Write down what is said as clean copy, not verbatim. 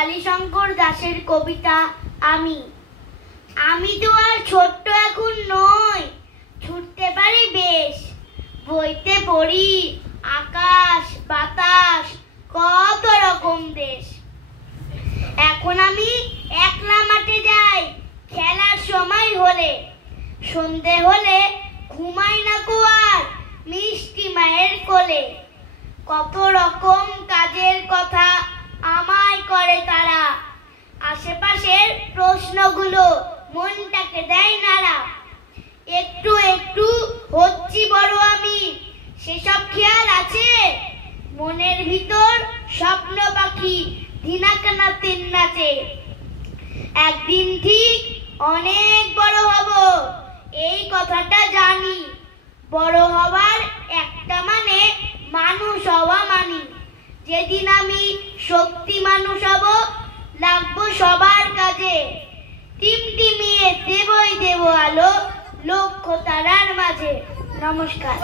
কালীশঙ্কর দাসের কবিতা আমি। আমি তো আর ছোট্ট এখন নই, ছুটতে পারি বেশ, বইতে পড়ি আকাশ বাতাস কত রকম দেশ। এখন আমি একলা মাঠে যাই খেলার সময় হলে, সন্ধে হলে ঘুমাই না কো আর মিষ্টি মায়ের কোলে। কত রকম কাজের কথা আমায় করে তারা, আশেপাশের প্রশ্নগুলো মনটাকে দেয় নাড়া। একটু একটু হচ্ছি বড় আমি, সেসব খেয়াল আছে? মনের ভিতর স্বপ্ন পাখি ধিনাকানাতে নাচে। একদিন ঠিক অনেক বড় হব, এই কথাটা জানি। বড় হবার একটা মানে মানুষ হওয়া মানি। যেদিন আমি সত্যি মানুষ হব, লাগবো সবার কাজে। টিমটিমিয়ে দেবই দেব আলো লক্ষ্য তারার মাঝে। নমস্কার।